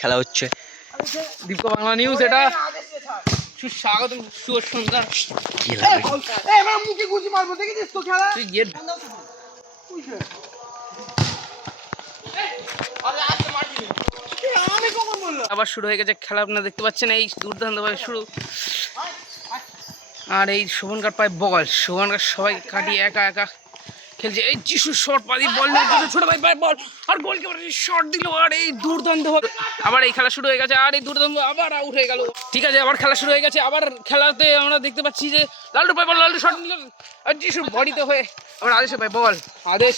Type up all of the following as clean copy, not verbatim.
খেলা হচ্ছে। দীপ্ত বাংলা নিউজ, এটা সুস্বাগত শুভ সন্ধ্যা। আবার শুরু হয়ে গেছে খেলা, আপনারা দেখতে পাচ্ছেন এই দুর্দান্তভাবে শুরু। আর এই শোভনকার পায় বল, শোভনকার সবাই কাটিয়ে একা একা খেলছে। এই যিশু শট পাদি বল ছোট ভাই পায় বল, আর গোলকিপার শট দিল, আর এই দুর্দান্ত আবার এই খেলা শুরু হয়ে গেছে। আর এই দুর্দান্ত আবার আউট হয়ে গেল। ঠিক আছে, আবার খেলা শুরু হয়ে গেছে। আবার খেলাতে আমরা দেখতে পাচ্ছি যে লাল্টু পায় বল, লাল্টু শট নিল, আর যিশু বডিতে হয়ে আবার আদেশে পায় বল, আদেশ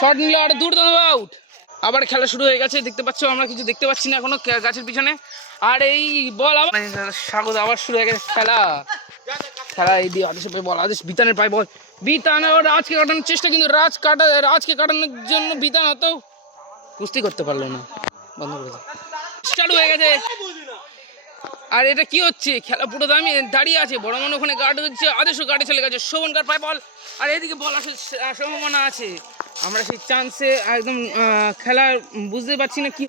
শট নিল, আর দুর্দান্ত আউট। আবার খেলা শুরু হয়ে গেছে, দেখতে পাচ্ছ আমরা কিছু দেখতে পাচ্ছি না এখনো গাছের পিছনে। আর এই বল আবার স্বাগত, আবার শুরু হয়ে গেছে খেলা। এই দিয়ে আদেশে পায় বল, আদেশ বিতানের পায় বল, বিতান রাজকে কাটানোর চেষ্টা, কিন্তু রাজকে কাটানোর জন্য বিতান অত কুস্তি করতে পারলো না, বন্ধ করে চালু হয়ে গেছে। আর এটা কি হচ্ছে, খেলা পুরো দাঁড়িয়ে আছে, বড় মনে ওখানে গার্ড হচ্ছে, আদেশও গার্ডে চলে গেছে, শোভনকার পায় বল, আর এদিকে বল আসার সম্ভাবনা আছে। আমরা সেই চান্সে একদম খেলা বুঝতে পারছি না কি।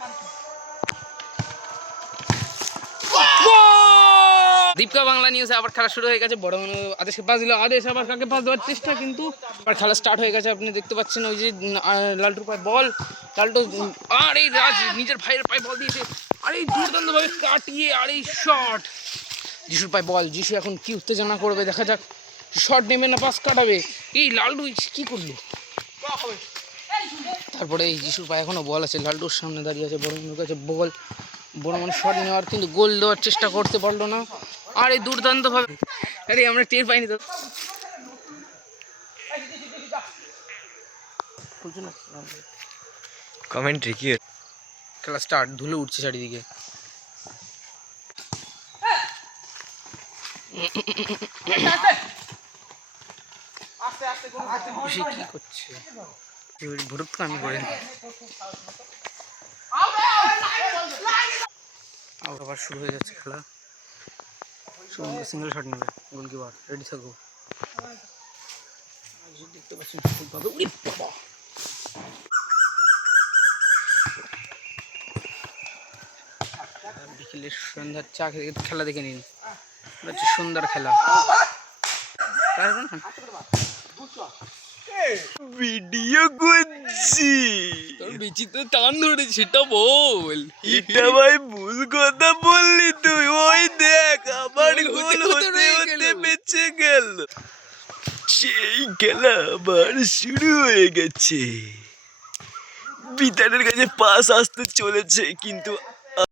দীপিকা বাংলা নিউজে আবার খেলা শুরু হয়ে গেছে, বড় মনে আদেশকে পাস দিল, আদেশ আবার কাকে পাস দেওয়ার চেষ্টা, কিন্তু আবার খেলা স্টার্ট হয়ে গেছে। আপনি দেখতে পাচ্ছেন ওই যে লাল্টুর পায় বল, লাল্টু আর এই রাজ নিজের ভাইয়ের পায়ে বল দিয়েছে, আর এই দুর্দান্তভাবে কাটিয়ে, আর এই শট যিশুর পায় বল, যিশু এখন কি উত্তেজনা করবে দেখা যাক, শট নেবে না পাস কাটাবে। এই লাল্টু কি করলো, তারপরে এই যিশুর পায়ে এখনো বল আছে, লাল্টুর সামনে দাঁড়িয়ে আছে, বড় মনের কাছে বল, বড় মনে শট নেওয়ার, কিন্তু গোল দেওয়ার চেষ্টা করতে পারলো না। আর এই দুর্দান্ত ভাবে, আরে আমরা টের পাইনি তো। কমেন্ট্রি কি খেলা স্টার্ট, ধুলো উঠছে চারিদিকে। খুশি কি করছে ভরত আমি করে, আবার শুরু হয়ে যাচ্ছে খেলা। সিঙ্গেল শট নেবে, গোলকিপার রেডি থাকো। দেখতে পাচ্ছেন বিকেলের সন্ধ্যার চা খেলা দেখে নিন, হচ্ছে সুন্দর খেলা। ভিডিও করছি, তোর বিচিত্র টান ধরে সেটা বল। এটা ভাই ভুল কথা বললি তুই, ওই দেখ আমার গোল হতে হতে বেঁচে গেল। সেই খেলা আবার শুরু হয়ে গেছে, বিতানের কাছে পাস আসতে চলেছে, কিন্তু